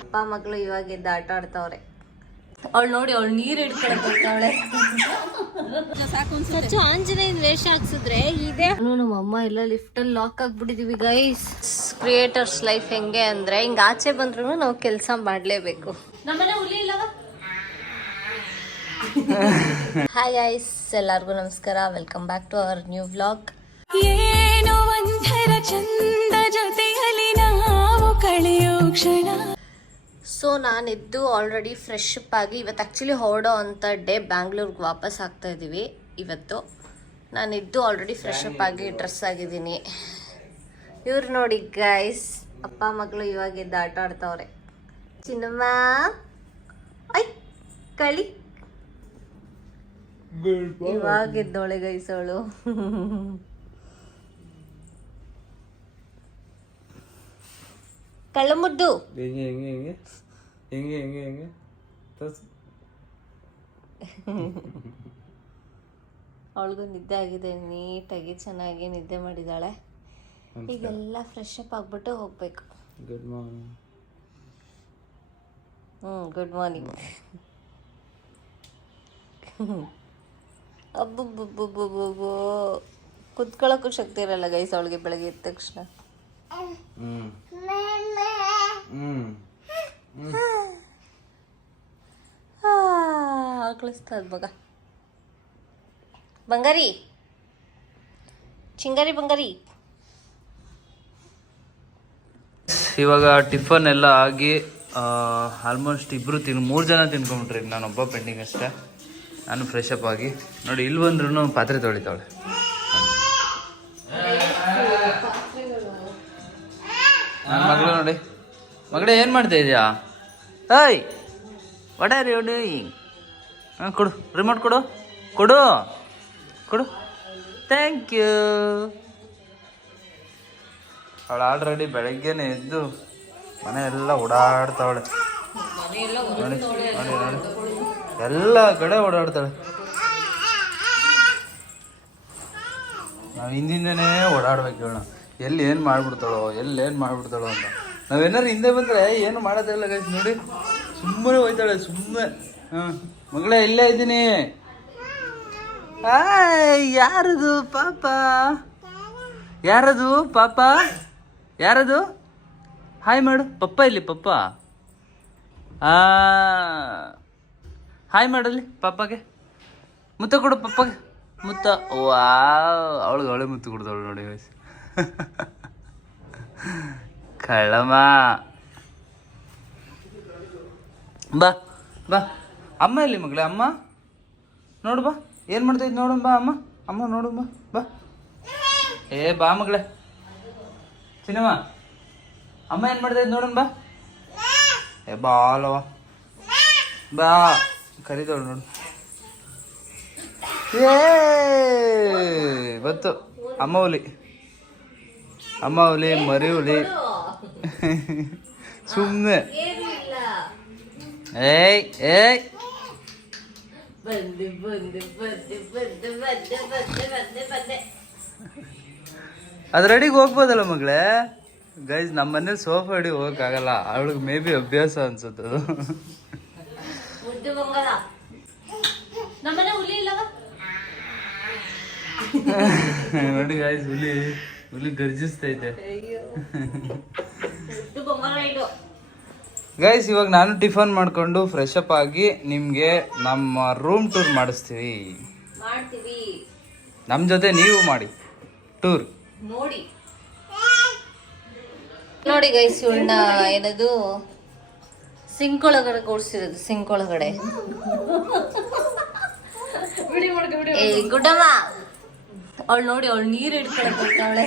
ಅಪ್ಪ ಮಗಳು ಇವಾಗ ಎದ್ದು ಆಟ ಆಡ್ತಾವ್ರೆ. ಅವಳು ನೋಡಿ, ಅವಳು ನೀರ್ ಹಿಡ್ಕೊಳಕತ್ತಾವಳೆ. ಆಂಜನೇಯನ್ ವೇಷ ಹಾಕ್ಸಿದ್ರೆ ಇದೆ. ನಮ್ಮ ಅಮ್ಮ ಎಲ್ಲ ಲಿಫ್ಟ್ ಅಲ್ಲಿ ಲಾಕ್ ಆಗ್ಬಿಟ್ಟಿದೀವಿ ಗೈಸ್. ಕ್ರಿಯೇಟರ್ಸ್ ಲೈಫ್ ಹೆಂಗೆ ಅಂದ್ರೆ ಹಿಂಗ ಆಚೆ ಬಂದ್ರು ನಾವು ಕೆಲಸ ಮಾಡ್ಲೇಬೇಕು. ನಮ್ಮನೆ ಹುಲಿ ಇಲ್ಲವ. ಹಾಯ್ ಗೈಸ್, ಎಲ್ಲರಿಗೂ ನಮಸ್ಕಾರ. Welcome back to our new vlog. ಏನೋ ಒಂಥರ ಚಂದ ಜೊತೆಯಲ್ಲಿ ನಾವು ಕಳೆಯೋ ಕ್ಷಣ. ಸೊ ನಾನಿದ್ದು ಆಲ್ರೆಡಿ ಫ್ರೆಶ್ ಅಪ್ ಆಗಿ ಇವತ್ತು ಆ್ಯಕ್ಚುಲಿ ಹೊರಡೋ ಅಂಥ ಡೇ, ಬ್ಯಾಂಗ್ಳೂರ್ಗೆ ವಾಪಸ್ ಆಗ್ತಾ ಇದ್ದೀವಿ ಇವತ್ತು. ನಾನಿದ್ದು ಆಲ್ರೆಡಿ ಫ್ರೆಶ್ ಅಪ್ ಆಗಿ ಡ್ರೆಸ್ ಆಗಿದ್ದೀನಿ. ಇವ್ರು ನೋಡಿ ಗೈಸ್, ಅಪ್ಪ ಮಗಳು ಇವಾಗ ಎದ್ದು ಆಟ ಆಡ್ತಾವ್ರೆ. ಚಿನ್ನಮ್ಮ ಐ ಕಳಿ ಇವಾಗ ಎದ್ದೋಳೆ ಗೈಸ್ ಅವಳು. ಕಳ್ಳ ಮುದ್ದು ಅವಳಿಗೂ ನಿದ್ದೆ ಆಗಿದೆ, ನೀಟಾಗಿ ಚೆನ್ನಾಗಿ ನಿದ್ದೆ ಮಾಡಿದಾಳೆ. ಈಗೆಲ್ಲ ಫ್ರೆಶ್ ಅಪ್ ಆಗ್ಬಿಟ್ಟು ಹೋಗ್ಬೇಕು. Good morning. Good morning. ಅಬ್ಬಬ್ಬಬ್ಬಬ್ಬಬ್ಬೋ, ಕುತ್ಕೊಳ್ಳೋಕ್ಕೂ ಶಕ್ತಿ ಇರಲ್ಲ ಗೈಸ್ ಅವಳಿಗೆ ಬೆಳಗ್ಗೆ ಎದ್ದ ತಕ್ಷಣ. ಆಕಳಿಸ್ತದ ಮಗ. ಬಂಗಾರಿ, ಚಿಂಗಾರಿ ಬಂಗಾರಿ. ಇವಾಗ ಟಿಫನ್ ಎಲ್ಲ ಆಗಿ ಆಲ್ಮೋಸ್ಟ್ ಇಬ್ರು 3 ಜನ ತಿನ್ಕೊಂಬಿಟ್ರಿ. ನಾನೊಬ್ಬ ಪೆಂಡಿಂಗ್ ಅಷ್ಟೇ. ನಾನು ಫ್ರೆಶ್ ಅಪ್ ಆಗಿ ನೋಡಿ ಇಲ್ಲಿ ಬಂದ್ರು ಪಾತ್ರೆ ತೊಳಿತಾವಳೆ. ನನ್ನ ಮಗಳು ನೋಡಿ, ಮಗಳೇ ಏನು ಮಾಡ್ತಾ ಇದೆಯಾ? ಏಯ್ ವಾಟ್ ಆರ್ ಯು ಡೂಯಿಂಗ್? ಹಾಂ ಕೊಡು, ರಿಮೋಟ್ ಕೊಡು ಕೊಡು ಕೊಡು. Thank you. ಅವಳು ಆಲ್ರೆಡಿ ಬೆಳಗ್ಗೆನೆ ಎದ್ದು ಮನೆ ಎಲ್ಲ ಓಡಾಡ್ತಾವಳೆ. ನೋಡಿ ನೋಡಿ ನೋಡಿ, ಎಲ್ಲ ಕಡೆ ಓಡಾಡ್ತಾಳೆ. ನಾವು ಹಿಂದಿಂದನೇ ಓಡಾಡ್ಬೇಕು ಹೇಳೋಣ, ಎಲ್ಲಿ ಏನು ಮಾಡ್ಬಿಡ್ತಾಳೋ ಅಂತ. ನಾವೇನಾರು ಹಿಂದೆ ಬಂದರೆ ಏನು ಮಾಡೋದಿಲ್ಲ ಗೈಸ್. ನೋಡಿ ಸುಮ್ಮನೆ ಹೋಯ್ತಾಳೆ, ಸುಮ್ಮನೆ. ಹಾಂ ಮಗಳೇ ಇಲ್ಲೇ ಇದ್ದೀನಿ. ಯಾರದು ಪಾಪ? ಯಾರದು ಪಾಪ? ಯಾರದು? ಹಾಯ್ ಮಾಡು ಪಪ್ಪ. ಇಲ್ಲಿ ಪಪ್ಪ. ಹಾಯ್ ಮಾಡಲ್ಲಿ ಪಾಪಗೆ. ಮುತ್ತ ಕೊಡು ಪಪ್ಪಗೆ, ಮುತ್ತ. ವಾ, ಅವಳೆ ಮುತ್ತು ಕೊಡ್ತಾವಳು ನೋಡಿ ಗೈಸ್. ಕಳ್ಳಮ್ಮ ಬಾ ಬಾ. ಅಮ್ಮ ಇಲ್ಲಿ ಮಗಳೇ, ಅಮ್ಮ ನೋಡು ಬಾ, ಏನು ಮಾಡ್ತಾಯಿದ್ ನೋಡು ಬಾ. ಅಮ್ಮ ನೋಡು ಬಾ ಬಾ. ಬಾ ಮಗಳೇ. ಚಿನ್ನಮ್ಮ, ಅಮ್ಮ ಏನು ಮಾಡ್ತಾಯಿದ್ ನೋಡೋಣ ಬಾ. ಬಾ ಅಲ್ಲವ ಬಾ, ಕರೀತಾಳು ನೋಡು. ಬತ್ತು ಅಮ್ಮ ಹುಲಿ ಮರಿ ಹುಲಿ. ಸುಮ್ಮನೆ ಏಯ್ ಅದು ರೆಡಿಗೆ ಹೋಗ್ಬೋದಲ್ಲ ಮಗಳೇ. ಗೈಸ್ ನಮ್ಮ ಮನೇಲಿ ಸೋಫಾ ಅಡಿ ಹೋಗಕ್ಕಾಗಲ್ಲ, ಅವಳಿಗೆ ಮೇ ಬಿ ಅಭ್ಯಾಸ ಅನ್ಸುತ್ತೆ ಅದು. ನೋಡಿ ಗೈಸ್, ಹುಲಿ ಗರ್ಜಿಸ್ತೈತೆ ಗೈಸ್. ಇವಾಗ ನಾನು ಟಿಫನ್ ಮಾಡ್ಕೊಂಡು ಫ್ರೆಶ್ ಅಪ್ ಆಗಿ ನಿಮ್ಗೆ ನಮ್ಮ ರೂಮ್ ಟೂರ್ ಮಾಡಿಸ್ತೀವಿ. ನಮ್ಮ ಜೊತೆ ನೀವು ಮಾಡಿ ಟೂರ್. ನೋಡಿ ಗೈಸ್, ಇವಳನ್ನ ಏನದು ಸಿಂಕ್ ಒಳಗಡೆ ಕೂಡ್ಸಿರೋದು. ಸಿಂಕ್ ಒಳಗಡೆ ಗುಡ್ಡಮ್ಮ. ಅವಳು ನೋಡಿ, ಅವಳು ನೀರ್ ಹಿಡ್ಕೊಳಕತ್ತಾವಳೆ.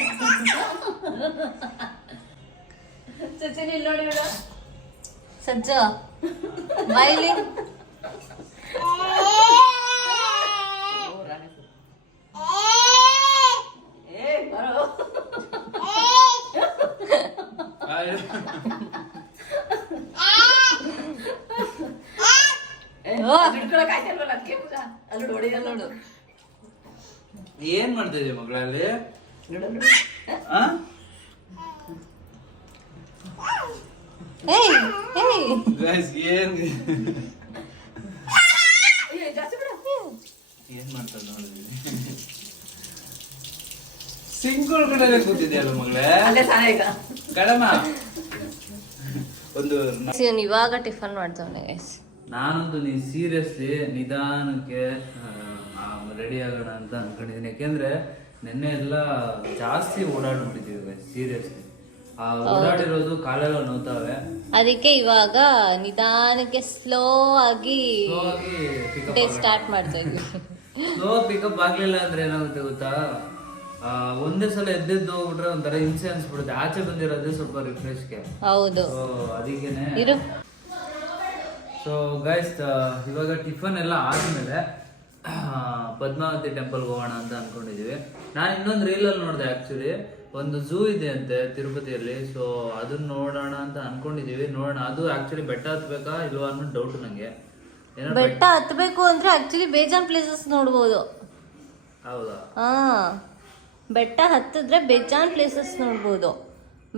ಸಜ್ಜ ಬಾಯಿಲಿ. ಏನ್ ಮಾಡ್ತಾ ಇದೀಯ ಮಗಳಲ್ಲಿ? ಏಯ್ ಏಯ್ ಏನ್ ಮಾಡ್ತಾರೆ ನೋಡಿ, ಸಿಂಗಲ್ ಕಡೆ ಕೂತಿದ್ಯಲ್ಲ ಮಗಳೇ ಕಡಮ ಒಂದು. ಇವಾಗ ಟಿಫನ್ ಮಾಡ್ತವನೆ ಗೈಸ್. ನಾನೊಂದು ಸೀರಿಯಸ್ಲಿ ನಿಧಾನಕ್ಕೆ ರೆಡಿ ಆಗೋಣ ಅಂತ ಅನ್ಕೊಂಡಿದ್ದೀನಿ. ಯಾಕೆಂದ್ರೆ ನಿನ್ನೆ ಎಲ್ಲ ಜಾಸ್ತಿ ಓಡಾಡ್ಬಿಟ್ಟಿದ್ದೀವಿ ಸೀರಿಯಸ್ಲಿ. ಆ ಓಡಾಡಿರೋದು ಕಾಲೆಲ್ಲ ನೋವ್ತಾವೆ. ಅದಕ್ಕೆ ಇವಾಗ ನಿಧಾನಕ್ಕೆ ಸ್ಲೋ ಆಗಿ ಡೇ ಸ್ಟಾರ್ಟ್ ಮಾಡ್ತಾ ಇದ್ವಿ. ಸ್ಲೋ ಪಿಕಪ್ ಆಗ್ಲಿಲ್ಲ ಅಂದ್ರೆ ಏನಾಗುತ್ತೆ ಗೊತ್ತಾ, ಒಂದೇ ಸಲ ಎದ್ದೆದ್ದು ಹೋಗ್ಬಿಟ್ರೆ ಒಂಥರ ಹಿಂಸೆ ಅನ್ಸ್ಬಿಡುತ್ತೆ. ಆಚೆ ಬಂದಿರೋದೇ ಸ್ವಲ್ಪ ರಿಫ್ರೆಶ್ಗೆ. ಹೌದು, ಅದಕ್ಕೇನೆ. ಇರು. ಸೊ ಗೈಸ್, ಇವಾಗ ಟಿಫನ್ ಎಲ್ಲ ಆದ್ಮೇಲೆ ಪದ್ಮಾವತಿ ಟೆಂಪಲ್ಗೆ ಹೋಗೋಣ ಅಂತ ಅನ್ಕೊಂಡಿದೀವಿ. ನಾನು ಇನ್ನೊಂದು ರೀಲಲ್ಲಿ ನೋಡಿದೆ, ಆಕ್ಚುಲಿ ಒಂದು ಝೂ ಇದೆ ಅಂತೆ ತಿರುಪತಿಯಲ್ಲಿ. ಸೊ ಅದನ್ನ ನೋಡೋಣ ಅಂತ ಅನ್ಕೊಂಡಿದೀವಿ. ನೋಡೋಣ, ಅದು ಆಕ್ಚುಲಿ ಬೆಟ್ಟ ಹತ್ಬೇಕಾ ಇಲ್ವಾ ಅನ್ನೋ ಡೌಟ್ ನಂಗೆ. ಬೆಟ್ಟ ಹತ್ಬೇಕು ಅಂದ್ರೆ ಆಕ್ಚುಲಿ ಬೇಜಾನ್ ಪ್ಲೇಸಸ್ ನೋಡ್ಬೋದು. ಹೌದಾ? ಹಾ, ಬೆಟ್ಟ ಹತ್ತಿದ್ರೆ ಬೇಜಾನ್ ಪ್ಲೇಸಸ್ ನೋಡ್ಬೋದು.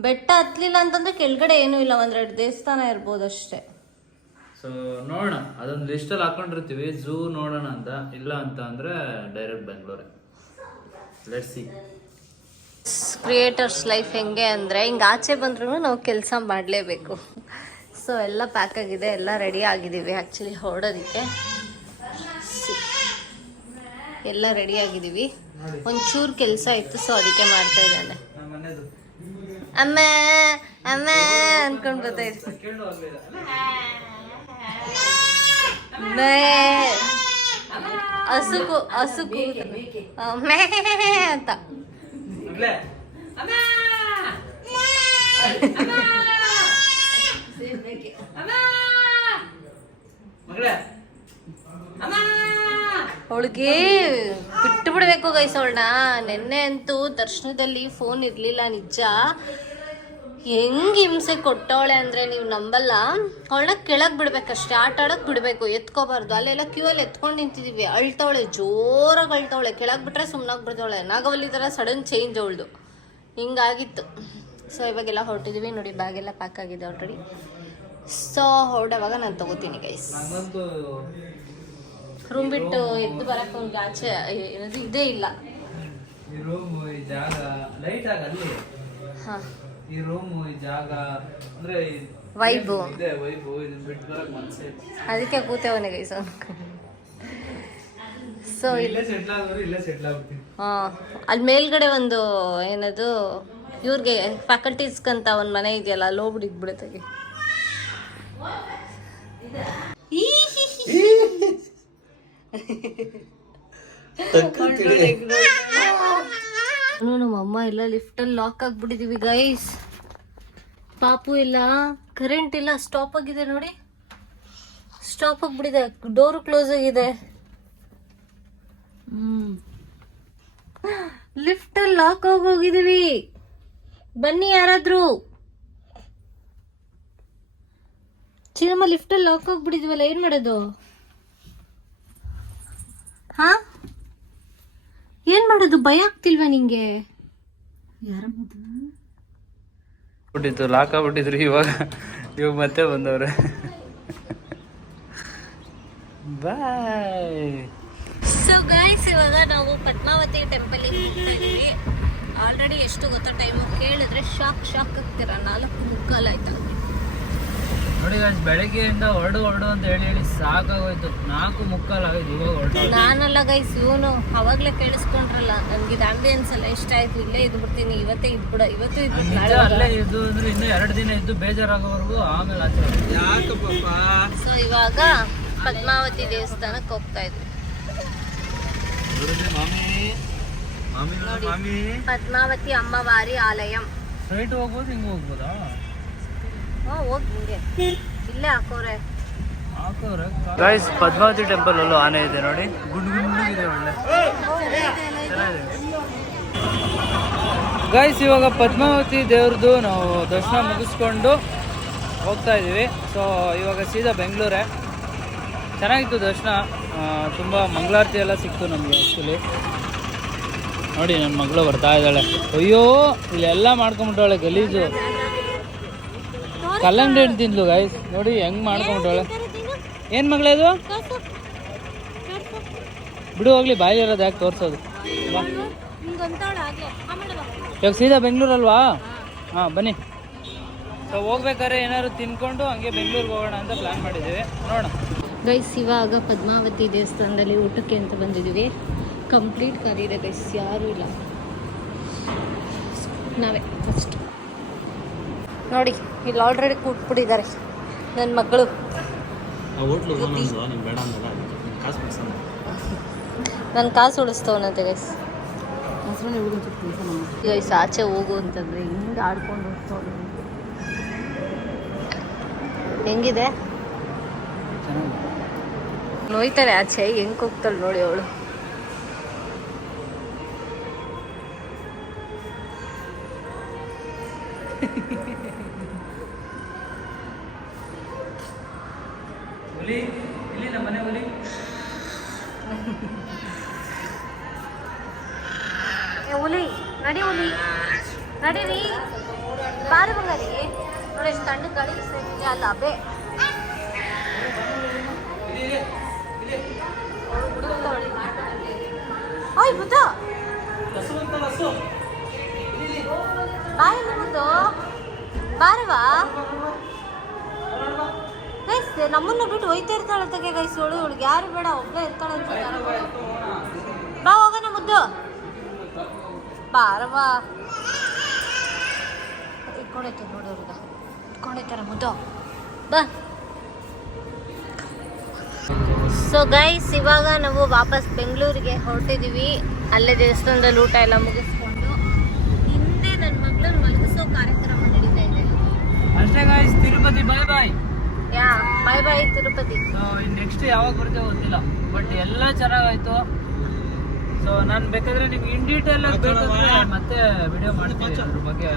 ಬೆಟ್ಟ ಹತ್ಲಿಲ್ಲ ಅಂತಂದ್ರೆ ಕೆಳಗಡೆ ಏನೂ ಇಲ್ಲ, ಒಂದೆರಡು ದೇವಸ್ಥಾನ ಇರ್ಬೋದು ಅಷ್ಟೇ. ಸೊ ನೋಡೋಣ, ಅದೊಂದು ಲಿಸ್ಟಲ್ಲಿ ಹಾಕೊಂಡಿರ್ತೀವಿ. ಝೂ ನೋಡೋಣ ಅಂತ, ಇಲ್ಲ ಅಂತ ಅಂದ್ರೆ ಡೈರೆಕ್ಟ್ ಬೆಂಗಳೂರೇ. Let's see. ಕ್ರಿಯೇಟರ್ಸ್ ಲೈಫ್ ಹೆಂಗೆ ಅಂದರೆ, ಹಿಂಗೆ ಆಚೆ ಬಂದ್ರೂ ನಾವು ಕೆಲಸ ಮಾಡಲೇಬೇಕು. ಸೊ ಎಲ್ಲ ಪ್ಯಾಕ್ ಆಗಿದೆ, ಎಲ್ಲ ರೆಡಿ ಆಗಿದ್ದೀವಿ ಆ್ಯಕ್ಚುಲಿ ಹೊರಡೋದಕ್ಕೆ. ಎಲ್ಲ ರೆಡಿ ಆಗಿದ್ದೀವಿ. ಒಂಚೂರು ಕೆಲಸ ಇತ್ತು, ಸೊ ಅದಕ್ಕೆ ಮಾಡ್ತಾ ಇದ್ದಾನೆ. ಅಮ್ಮ ಅಮ್ಮ ಅನ್ಕೊಂಡು ಬರ್ತಾ ಇದ್ದೆ. ಹಸುಕು ಹಸುಕು ಅಂತ ಅವಳಿಗೆ ಬಿಟ್ಟು ಬಿಡ್ಬೇಕು ಗೈಸ್ ಅವಳನ್ನ. ನೆನ್ನೆ ಅಂತೂ ದರ್ಶನದಲ್ಲಿ ಫೋನ್ ಇರ್ಲಿಲ್ಲ, ನಿಜ. ಹೆಂಗ್ ಹಿಂಸೆ ಕೊಟ್ಟವಳೆ ಅಂದ್ರೆ ನೀವು ನಂಬಲ್ಲ. ಅವಳನ್ನ ಕೆಳಗ್ ಬಿಡ್ಬೇಕಷ್ಟೇ, ಆಟ ಆಡಕ್ ಬಿಡ್ಬೇಕು, ಎತ್ಕೋಬಾರ್ದು. ಅಲ್ಲೆಲ್ಲ ಕ್ಯೂ ಅಲ್ಲಿ ಎತ್ಕೊಂಡು ನಿಂತಿದೀವಿ. ಅಳ್ತವಳೆ, ಜೋರಾಗಿ ಅಳ್ತವಳೆ. ಕೆಳಗ್ ಬಿಟ್ರೆ ಸುಮ್ನಾಗ್ ಬಿಡ್ತವಳೆ. ನಾಗವಲ್ಲಿ ತರ ಸಡನ್ ಚೇಂಜ್ ಅವಳ್ದು. ಹಿಂಗಾಗಿತ್ತು. ಸೊ ಇವಾಗೆಲ್ಲ ಹೊರಟಿದೀವಿ ನೋಡಿ, ಬ್ಯಾಗ್ ಎಲ್ಲ ಪ್ಯಾಕ್ ಆಗಿದೆ ಆಲ್ರೆಡಿ. ಸೊ ಹೊರಡುವಾಗ ನಾನು ತಗೋತೀನಿ ಗೈಸ್. ರೂಮ್ ಬಿಟ್ಟು ಎದ್ದು ಬರಕ್ಕೆ ಒಂದು ಆಚೆ ಇದೇ ಇಲ್ಲ. ಈ ರೂಮು, ಈ ಜಾಗ ಲೈಟ್ ಆಗ ಅಲ್ಲಿ. ಹಾ, ಈ ರೂಮು, ಈ ಜಾಗ ಅಂದ್ರೆ ವೈಬು ಇದೆ, ವೈಬು. ಇದನ್ನ ಬಿಟ್ಟು ಬರಕ್ ಮನಸ್ಸೇ ಇಲ್ಲ. ಅದಕ್ಕೆ ಕೂತೇವನೇ ಗೈಸ್. ಸೊ ಇಲ್ಲೇ ಸೆಟ್ಲ್ ಆಗೋರು ಇಲ್ಲೇ ಸೆಟ್ಲ್ ಆಗ್ಬಿಡ್ತೀವಿ. ಹಾ, ಅಲ್ಲಿ ಮೇಲ್ಗಡೆ ಒಂದು ಏನದು ಇವ್ರಿಗೆ ಫ್ಯಾಕಲ್ಟೀಸ್ಗಂತ ಒಂದು ಮನೆ ಇದೆಯಲ್ಲ, ಅಲ್ಲಿ ಹೋಗ್ಬಿಟ್ಟು ಇದ್ಬಿಡುತ್ತೆ. ನಮ್ಮ ಅಮ್ಮ ಎಲ್ಲ ಲಿಫ್ಟಲ್ಲಿ ಲಾಕ್ ಆಗ್ಬಿಟ್ಟಿದೀವಿ ಗೈಸ್. ಪಾಪು ಇಲ್ಲ, ಕರೆಂಟ್ ಇಲ್ಲ, ಸ್ಟಾಪ್ ಆಗಿದೆ ನೋಡಿ. ಸ್ಟಾಪ್ ಆಗ್ಬಿಟ್ಟಿದೆ, ಡೋರು ಕ್ಲೋಸ್ ಆಗಿದೆ. ಲಿಫ್ಟಲ್ಲಿ ಲಾಕ್ ಆಗೋಗಿದೀವಿ. ಬನ್ನಿ ಯಾರಾದ್ರೂ. ಚಿನ್ನಮ್ಮ ಲಿಫ್ಟಲ್ಲಿ ಲಾಕ್ ಆಗ್ಬಿಟ್ಟಿದೀವಲ್ಲ, ಏನ್ ಮಾಡೋದು? ಹಾ, ಏನ್ ಮಾಡೋದು? ಭಯ ಆಗ್ತಿಲ್ವಾ ನಿಂಗೆ? ಬಿಟ್ಟಿತ್ತು, ಲಾಕ್ ಆಗ್ಬಿಟ್ಟಿದ್ರು. ಇವಾಗ ಮತ್ತೆ ಬಂದವ್ರೆ. ಬಾಯ್. ಸೊ ಗೈಸ್, ಇವಾಗ ನಾವು ಪದ್ಮಾವತಿ ಟೆಂಪಲ್ ಹೋಗ್ತಾ ಇದೀವಿ. ಆಲ್ರೆಡಿ ಎಷ್ಟು ಗೊತ್ತಾ ಟೈಮು ಕೇಳಿದ್ರೆ ಶಾಕ್ ಆಗ್ತೀರಾ. 4:45 ಆಯ್ತು ನೋಡಿ ಗೈಸ್, ಬೆಳಗ್ಗೆಯಿಂದ ಹೊರಡು ಅಂತ ಹೇಳಿ ಸಾಕಾಗೋಯ್ತು. 4:45 ಆಗೋಯ್ತು ಇವಾಗ ಹೊರಡು. ನಾನಲ್ಲ ಗೈಸ್, ಇವನು ಅವಾಗ್ಲೇ ಕೇಳಿಸ್ಕೊಂಡ್ರಲ್ಲ. ನನ್ಗೆ ಇದು ಆಂಬಿಯನ್ಸ್ ಎಲ್ಲ ಇಷ್ಟ ಆಯ್ತು, ಇಲ್ಲೇ ಇದ್ದು ಬಿಡ್ತೀನಿ. ಇವತ್ತು ಇದ್ದು ಅಲ್ಲೇ ಇದ್ದು ಅಂದ್ರೆ ಇನ್ನು 2 ದಿನ ಇದ್ದು ಬೇಜಾರಾಗೋವರೆಗೂ ಆಮೇಲೆ ಆಚೆ. ಯಾಕಪ್ಪ? ಸೊ ಇವಾಗ ಪದ್ಮಾವತಿ ದೇವಸ್ಥಾನಕ್ಕೆ ಹೋಗ್ತಾ ಇದ್ವಿ. ನೋಡಿ, ಪದ್ಮಾವತಿ ಅಮ್ಮವಾರಿ ಆಲಯಂ. ಸ್ಟ್ರೈಟ್ ಹೋಗ್ಬೋದು, ಹಿಂಗೆ ಹೋಗ್ಬೋದಾ? ಹೋಗಿ ಹಿಂಗೆ ಇಲ್ಲೇ ಹಾಕೋರೆ. ಗೈಸ್, ಪದ್ಮಾವತಿ ಟೆಂಪಲ್ ಅಲ್ಲೂ ಆನೆ ಇದೆ ನೋಡಿ, ಗುಂಡಿದೆ ಒಳ್ಳೆ. ಗೈಸ್, ಇವಾಗ ಪದ್ಮಾವತಿ ದೇವ್ರದ್ದು ನಾವು ದರ್ಶನ ಮುಗಿಸ್ಕೊಂಡು ಹೋಗ್ತಾ ಇದ್ದೀವಿ. ಸೊ ಇವಾಗ ಸೀದಾ ಬೆಂಗಳೂರೇ. ಚೆನ್ನಾಗಿತ್ತು ದರ್ಶನ, ತುಂಬ ಮಂಗಳಾರತಿ ಎಲ್ಲ ಸಿಕ್ತು ನಮಗೆ ಆ್ಯಕ್ಚುಲಿ. ನೋಡಿ, ನನ್ನ ಮಗಳು ಬರ್ತಾ ಇದ್ದಾಳೆ. ಅಯ್ಯೋ, ಇಲ್ಲೆಲ್ಲ ಮಾಡ್ಕೊಂಬಿಟ್ಟವಳೆ ಗಲೀಜು. ಕಲ್ಲಂಗಡಿ ಹಣ್ಣು ತಿಂದ್ಲು ಗೈಸ್ ನೋಡಿ ಹೆಂಗ್ ಮಾಡ್ಕೊಂಡ್ವಳೆ. ಏನ್ ಮಗಳೇ ಅದು? ಬಿಡು ಹೋಗ್ಲಿ, ಬಾಯಿಲಿರೋದು ಯಾಕೆ ತೋರ್ಸೋದು. ಇವಾಗ ಸೀದಾ ಬೆಂಗಳೂರಲ್ವಾ? ಹಾಂ ಬನ್ನಿ. ಸೊ ಹೋಗ್ಬೇಕಾದ್ರೆ ಏನಾದ್ರು ತಿನ್ಕೊಂಡು ಹಂಗೆ ಬೆಂಗಳೂರಿಗೆ ಹೋಗೋಣ ಅಂತ ಪ್ಲಾನ್ ಮಾಡಿದ್ದೀವಿ, ನೋಡೋಣ. ಗೈಸ್ ಇವಾಗ ಪದ್ಮಾವತಿ ದೇವಸ್ಥಾನದಲ್ಲಿ ಊಟಕ್ಕೆ ಅಂತ ಬಂದಿದ್ದೀವಿ. ಕಂಪ್ಲೀಟ್ ಕರೀರೆ ಗೈಸ್, ಯಾರೂ ಇಲ್ಲ, ನಾವೇ ಫಸ್ಟ್. ನೋಡಿ ಇಲ್ಲಿ ಆಲ್ರೆಡಿ ಕೂತ್ಬಿಟ್ಟಿದ್ದಾರೆ ನನ್ನ ಮಕ್ಕಳು. ನನ್ನ ಕಾಸು ಉಳಿಸ್ತವನಂತೆ ಗೈಸ್. ಗೈಸ್ ಆಚೆ ಹೋಗು ಅಂತಂದ್ರೆ ಹಿಂಗೆ ಆಡ್ಕೊಂಡು ಹೋಗ್ತವನು. ಹೆಂಗಿದೆ? ನೋಯ್ತಾಳೆ ಆಚೆ, ಹೆಂಗೆ ಹೋಗ್ತಾಳೆ ನೋಡಿ ಅವಳು. ಇಲ್ಲಿ ನಮ್ಮ ಮನೆ ಹುಲಿ. ಹುಲಿ ನಡಿ, ಹುಲಿ ನಡೀರಿ, ಬಾರು ಬಂಗಾರಿ. ನೋಡಿ ಎಷ್ಟು ತಣ್ಣಗೆ ಗಾಡಿ ಬಿಸಿಲಿಗೆ ಅಲ್ಲ ಅಬೆ. ಓಯ್ ಬುದ್ಧ ಬಾಯಿ ಮುದ್ದು ಬಾರವಾ ಗೈಸ್. ನಮ್ಮನ್ನು ಬಿಟ್ಟು ಹೋಯ್ತಾ ಇರ್ತಾಳೆ ತಗೆ ಗೈಸ್. ಇವಳಿಗೆ ಯಾರು ಬೇಡ, ಒಬ್ಬಳೇ ಇರ್ತಾಳೆ ಅಂತ. ಬಾ ಹೋಗೋಣ ಮುದ್ದು, ಬಾರವಾ. ಇಟ್ಕೊಂಡೈತೆ ನೋಡಿ, ಅವ್ರಿಗ ಇಟ್ಕೊಂಡೈತಾರೆ ಮುದ್ದು, ಬಾ. ಸೊ ಗೈಸ್ ಇವಾಗ ನಾವು ವಾಪಸ್ ಬೆಂಗಳೂರಿಗೆ ಹೊರಟಿದ್ದೀವಿ. ಅಲ್ಲೇ ದೇವಸ್ಥಾನದಲ್ಲಿ ಊಟ ಎಲ್ಲ ಮುಗಿಸ್ಕೊಂಡು ಹಿಂದೆ ನನ್ನ ಮಗಳನ್ನ ಮಲಗಿಸೋ ಕಾರ್ಯಕ್ರಮ ನಡೀತಾ ಇದೆ ಅಷ್ಟೇ ಗೈಸ್. ತಿರುಪತಿ ಬಾಯ್ ಬಾಯ್. ಯಾ ಬಾಯ್ ಬಾಯ್ ತಿರುಪತಿ. ನೆಕ್ಸ್ಟ್ ಯಾವಾಗ ಬರ್ತೇವೆ ಗೊತ್ತಿಲ್ಲ, ಬಟ್ ಎಲ್ಲ ಚೆನ್ನಾಗಾಯ್ತು. ಸೊ ನಾನು ಬೇಕಾದ್ರೆ ನಿಮ್ಗೆ ಇನ್ ಡೀಟೇಲ್ ಆಗಿ ಬೇಕಂದ್ರೆ ಮತ್ತೆ ವಿಡಿಯೋ ಮಾಡ್ತೀನಿ ಅದ್ರ ಬಗ್ಗೆ.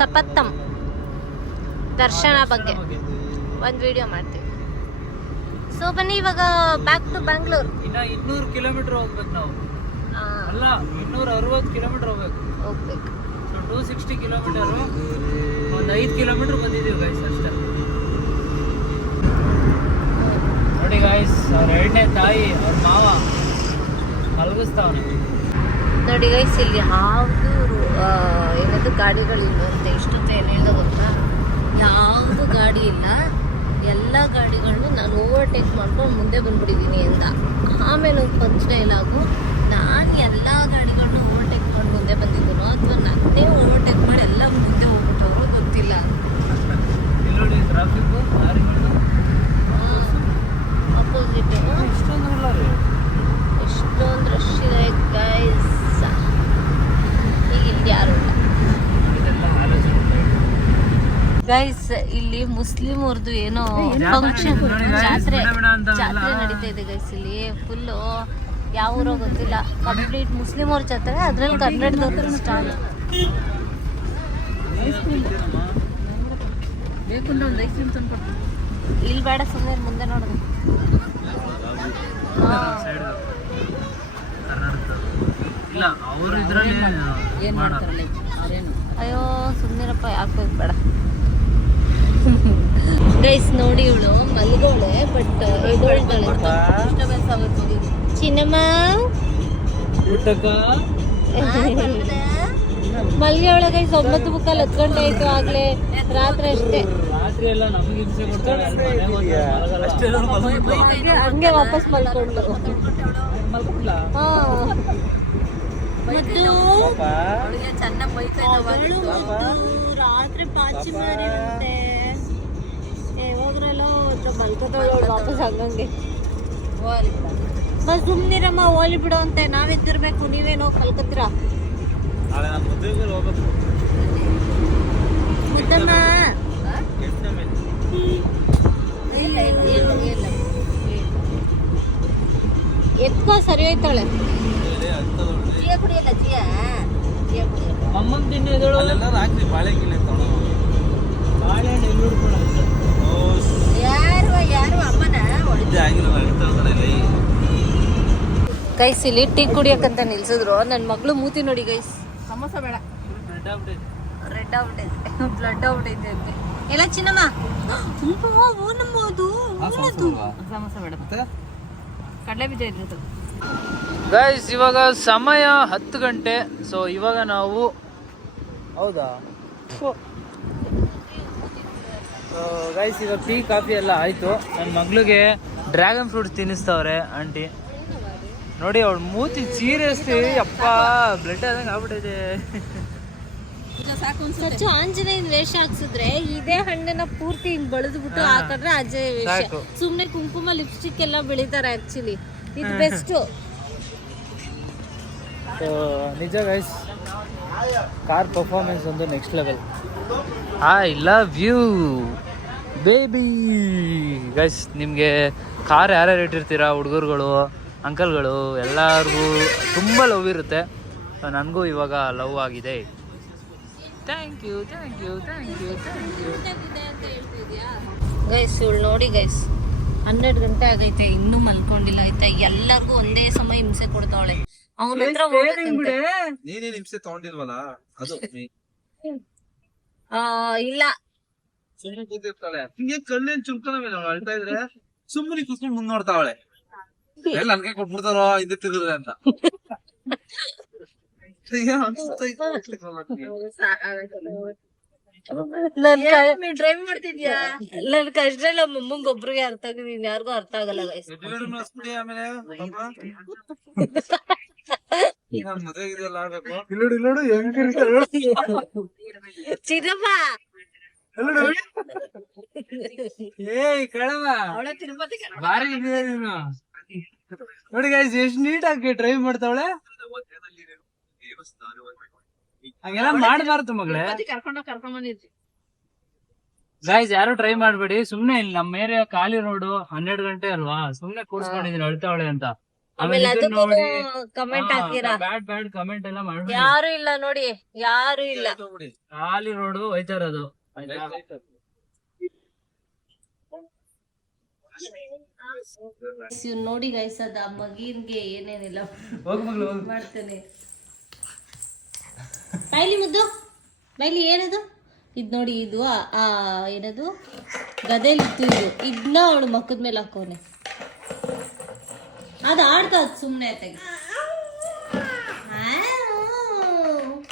ಸಪತ್ತಂ ದರ್ಶನ ಬಗ್ಗೆ ಒಂದು ವಿಡಿಯೋ ಮಾಡ್ತೀವಿ. ಸೊ ಬನ್ನಿ ಇವಾಗ ಬ್ಯಾಕ್ ಟು ಬ್ಯಾಂಗ್ಳೂರ್. ಇನ್ನ 200 ಕಿಲೋಮೀಟರ್ ಹೋಗ್ಬೇಕು ನಾವು. ಅಲ್ಲ 260 ಕಿಲೋಮೀಟರ್ ಹೋಗ್ಬೇಕು. ಸೊ 260 ಕಿಲೋಮೀಟರು, ಒಂದು 5 ಕಿಲೋಮೀಟರ್ ಬಂದಿದ್ದೀವಿ ಗೈಸ್ ಅಷ್ಟೇ. ನೋಡಿ ಗೈಸ್, ಅವ್ರ ಎರಡನೇ ತಾಯಿ ಅವ್ರ ಮಾವ ಮಲಗಿಸ್ತಾವನೆ ನೋಡಿ ಗೈಸ್. ಇಲ್ಲಿ ಯಾವುದು ಏನದು ಗಾಡಿಗಳಿಲ್ವಂತೆ. ಇಷ್ಟೊತ್ತು ಏನು ಹೇಳ್ದ ಗೊತ್ತಾ, ಯಾವುದು ಗಾಡಿ ಇಲ್ಲ, ಎಲ್ಲ ಗಾಡಿಗಳು ನಾನು ಓವರ್ಟೇಕ್ ಮಾಡ್ಕೊಂಡು ಮುಂದೆ ಬಂದ್ಬಿಟ್ಟಿದ್ದೀನಿ ಅಂತ. ಆಮೇಲೆ ಒಂದು ಪಂಚ್ ಡೈಲಾಗು, ನಾನು ಎಲ್ಲ ಗಾಡಿಗಳನ್ನ ಓವರ್ಟೇಕ್ ಮಾಡಿ ಮುಂದೆ ಬಂದಿದ್ದೀನೋ ಅಥವಾ ನನ್ನೇ ಓವರ್ಟೇಕ್ ಮಾಡಿ ಎಲ್ಲ ಮುಂದೆ ಹೋಗ್ಬಿಟ್ಟವರು ಗೊತ್ತಿಲ್ಲ. ನೋಡಿ ಟ್ರಾಫಿಕ್ಕು ಅಪೋಸಿಟ್ ಎಷ್ಟೊಂದು ರಶ್ ಇದೆ ಗೈಸ್. ಈಗ ಇಲ್ಲಿ ಯಾರು ಇಲ್ಲ ಗೈಸ್. ಇಲ್ಲಿ ಮುಸ್ಲಿಂ ಅವ್ರದ್ದು ಏನೋ ಫಂಕ್ಷನ್, ಜಾತ್ರೆ ನಡೀತಾ ಇದೆ ಗೈಸ್. ಇಲ್ಲಿ ಫುಲ್ಲು ಯಾವ ಊರೋ ಗೊತ್ತಿಲ್ಲ, ಕಂಪ್ಲೀಟ್ ಮುಸ್ಲಿಂ ಅವ್ರ ಜಾತ್ರೆ. ಅದ್ರಲ್ಲಿ ಕನ್ನಡದವ್ರ ಸ್ಟಾಲ್. ಬೇಕಂದ್ರೆ ಒಂದು ಐಸ್ ಕ್ರೀಮ್ ತಂದ್ಕೊಡ್ತೀನಿ. ಇಲ್ಲಿ ಬೇಡ, ಸುಮ್ಮನೆ ಮುಂದೆ ನೋಡೋದು. ಇಲ್ಲ ಅವರು ಇದ್ರಲ್ಲಿ ಏನು ಮಾಡ್ತಾರಲ್ಲ ಅವ್ರೇನು. ಅಯ್ಯೋ ಸುಮ್ಮನಿರಪ್ಪ, ಯಾಕೆ ಬೇಕು ಬೇಡ ಗೈಸ್. ನೋಡಿ ಇವಳು ಮಲ್ಗೋಳೆ, ಬಟ್ ಎದೊಳ್ತಾಳೆ. ಡಿಸ್ಟರ್ಬೆನ್ಸ್ ಆಗುತ್ತೆ. ಚಿನ್ನಮ್ಮ ಮಲ್ಗೆ ಒಳಗೆ ಗೈಸ್ 9:30 10 ಗಂಟೆ ಆಯ್ತು ಆಗ್ಲೇ. ರಾತ್ರಿ ಅಷ್ಟೇ, ರಾತ್ರಿ ಎಲ್ಲ ನಮಗೆ ಹಿಂಸೆ ಕೊಡ್ತಾಳೆ. ಹಂಗೆ ವಾಪಸ್ ಮಲ್ಕೊಂಡು. ಹಾ ರಾತ್ರಿ ಪಾಚಿ ಮಾರಿರುತ್ತೆ. ಯಾವಾಗ್ರಲ್ಲ ಮಲ್ಕೋತಾಳ ವಾಪಸ್ ಹಂಗಂಗೆ. ಬಸ್ ಸುಮ್ನಿರಮ್ಮ, ಹೋಲಿ ಬಿಡು ಅಂತೆ. ನಾವೆದ್ದಿರ್ಬೇಕು, ನೀವೇನೋ ಮಲ್ಕೋತೀರಾ. ಮುದ್ದಮ್ಮ ಎತ್ಕೋ, ಸರಿ ಹೋಯ್ತಾಳೆ. ಜಿಯ ಕುಡಿಯಲ್ಲ, ಜಿಯ ಅಮ್ಮನ್ ತಿನ್ನಿದಳು. ಬಾಳೆಹಣ್ಣು ಎಲ್ಲಿ ಹುಡ್ಕೊಳ ಯಾರು ಅಮ್ಮನ ಗೈಸ್. ಇಲ್ಲಿ ಟೀ ಕುಡಿಯಕ್ಕಂತ ನಿಲ್ಸಿದ್ರು. ನನ್ನ ಮಗಳು ಮೂತಿ ನೋಡಿ ಗೈಸ್. ಸಮೋಸ ಬೇಡ, ರೆಡ್ ಆಗ್ಬಿಟ್ಟೈತೆ ಬ್ಲಡ್ ಆಗ್ಬಿಟ್ಟೈತೆ ಅಂತೆ ಎಲ್ಲ ಚಿನ್ನಮ್ಮ ಓನಮ್ಮದು ಸಮೋಸ ಬೇಡ ಕಡಲೆ ಬೀಜ ಇದ್ದು ಗೈಸ್ ಇವಾಗ ಸಮಯ 10 ಗಂಟೆ. ಸೊ ಇವಾಗ ನಾವು ಹೌದಾ ಗೈಸ್ ಇವಾಗ ಟೀ ಕಾಫಿ ಎಲ್ಲ ಆಯಿತು. ನನ್ನ ಮಗಳಿಗೆ ಡ್ರ್ಯಾಗನ್ ಫ್ರೂಟ್ ತಿನ್ನಿಸ್ತವ್ರೆ ಆಂಟಿ. ನೋಡಿ ಅವಳು ಮೂತಿ ಸೀರಿಯಸ್ಲಿ ಅಪ್ಪ ಬ್ಲಡ್ ಆದಂಗೆ ಆಗ್ಬಿಟ್ಟಿದೆ. ಸಚ್ಚು ಆಂಜನೇಯನ ವೇಷ ಹಾಕ್ಸಿದ್ರೆ ಇದೇ ಹಣ್ಣನ್ನ ಪೂರ್ತಿ ಹಿಂಗ್ ಬಳಿದ್ಬಿಟ್ಟು ಹಾಕಿದ್ರೆ ಅಜಯ್ ವೇಷ. ಸುಮ್ನೆ ಕುಂಕುಮ ಲಿಪ್ಸ್ಟಿಕ್ ಎಲ್ಲ ಬೆಳಿತಾರೆ ಆಕ್ಚುಲಿ, ಇದು ಬೆಸ್ಟ್. ನಿಜ ಗೈಸ್ ಕಾರ್ ಪರ್ಫಾರ್ಮೆನ್ಸ್ ಒಂದು next level. I love you baby. Guys ನಿಮಗೆ ಕಾರ್ ಯಾರ್ಯಾರು ಇಟ್ಟಿರ್ತೀರಾ, ಹುಡುಗರುಗಳು ಅಂಕಲ್ಗಳು ಎಲ್ಲರಿಗೂ ತುಂಬ ಲವ್ ಇರುತ್ತೆ. ನನಗೂ ಇವಾಗ ಲವ್ ಆಗಿದೆ. Thank you thank you thank you thank you. Guys ಇವಳು ನೋಡಿ ಗೈಸ್ 12 ಗಂಟೆ ಆಗೈತೆ ಇನ್ನೂ ಮಲ್ಕೊಂಡಿಲ್ಲ ಆಯ್ತಾ. ಎಲ್ಲರಿಗೂ ಒಂದೇ ಸಮಯ ಹಿಂಸೆ ಕೊಡ್ತಾವಳೆ. ಅವನ ಹತ್ರ ನೀನೇ ನಿಮಿಷ ತಗೊಂಡಿಲ್ವಲ್ಲ ಅದು ಇಲ್ಲ ಸುಮ್ಮನೆ ಕೂತಿರ್ತಾಳೆ. ಹಿಂಗೆ ಕಲ್ಲೇನ್ ಚುಮ್ಕನ ಮೇಲೆ ಅಳ್ತಾ ಇದ್ರೆ ಸುಮ್ಮನೆ ಕೂತ್ಕೊಂಡು ಮುಂದ್ ನೋಡ್ತಾವಳೆ. ಎಲ್ಲ ನನ್ಗೆ ಕೊಟ್ಬಿಡ್ತಾರೋ ಇದು ತಿರುಗಿದೆ ಅಂತ. ಡ್ರೈವ್ ಮಾಡ್ತಿದ್ಯಾ? ನನ್ ಕಷ್ಟ ನಮ್ಮ ಅಮ್ಮಂಗ್ ಒಬ್ರಿಗೆ ಅರ್ಥ ಆಗಿದೀನಿ, ಯಾರಿಗೂ ಅರ್ಥ ಆಗಲ್ಲ ಗೈಸ್. ಆಮೇಲೆ ಚಿನ್ನಮ್ಮ ನೋಡಿ ಗೈಸ್ ಎಷ್ಟು ನೀಟಾಗಿ ಡ್ರೈವ್ ಮಾಡ್ತಾವಳೆ. ಹಂಗೆಲ್ಲ ಮಾಡಬಾರ್ದು ಮಗಳೇ. ಗೈಸ್ ಯಾರು ಟ್ರೈ ಮಾಡ್ಬೇಡಿ. ಸುಮ್ನೆ ಇಲ್ಲಿ ನಮ್ಮ ಏರಿಯಾ ಖಾಲಿ ರೋಡು 12 ಗಂಟೆ ಅಲ್ವಾ, ಸುಮ್ನೆ ಕೂರ್ಸ್ಕೊಂಡಿದೀನಿ ಅಳ್ತಾವಳೆ ಅಂತ. ಆಮೇಲೆ ಅದಕ್ಕೂ ಕಮೆಂಟ್ ಹಾಕಿರ ಬ್ಯಾಡ್ ಕಮೆಂಟ್ ಎಲ್ಲ ಮಾಡ್ಬೇಡಿ. ಯಾರು ಇಲ್ಲ ನೋಡಿ, ಯಾರು ಇಲ್ಲ. ಖಾಲಿ ರೋಡು ಹೋಯ್ತಾ ಇರೋದು. ನೋಡಿ ಗೈಸ್ ಅದ ಮಗಿನ್ಗೆ ಏನೇನಿಲ್ಲ ಮಾಡ್ತೇನೆ. ಬೈಲಿ ಮುದ್ದು ಬೈಲಿ. ಏನದು ಇದು ನೋಡಿ, ಇದು ಏನದು ಗದೆಲಿತ್ತು ಇದು. ಇದನ್ನ ಅವಳು ಮಕ್ಕದ ಮೇಲೆ ಹಾಕೋನೆ. ಅದು ಆಡ್ತಾ ಸುಮ್ಮನೆ ಆಯ್ತಾಗ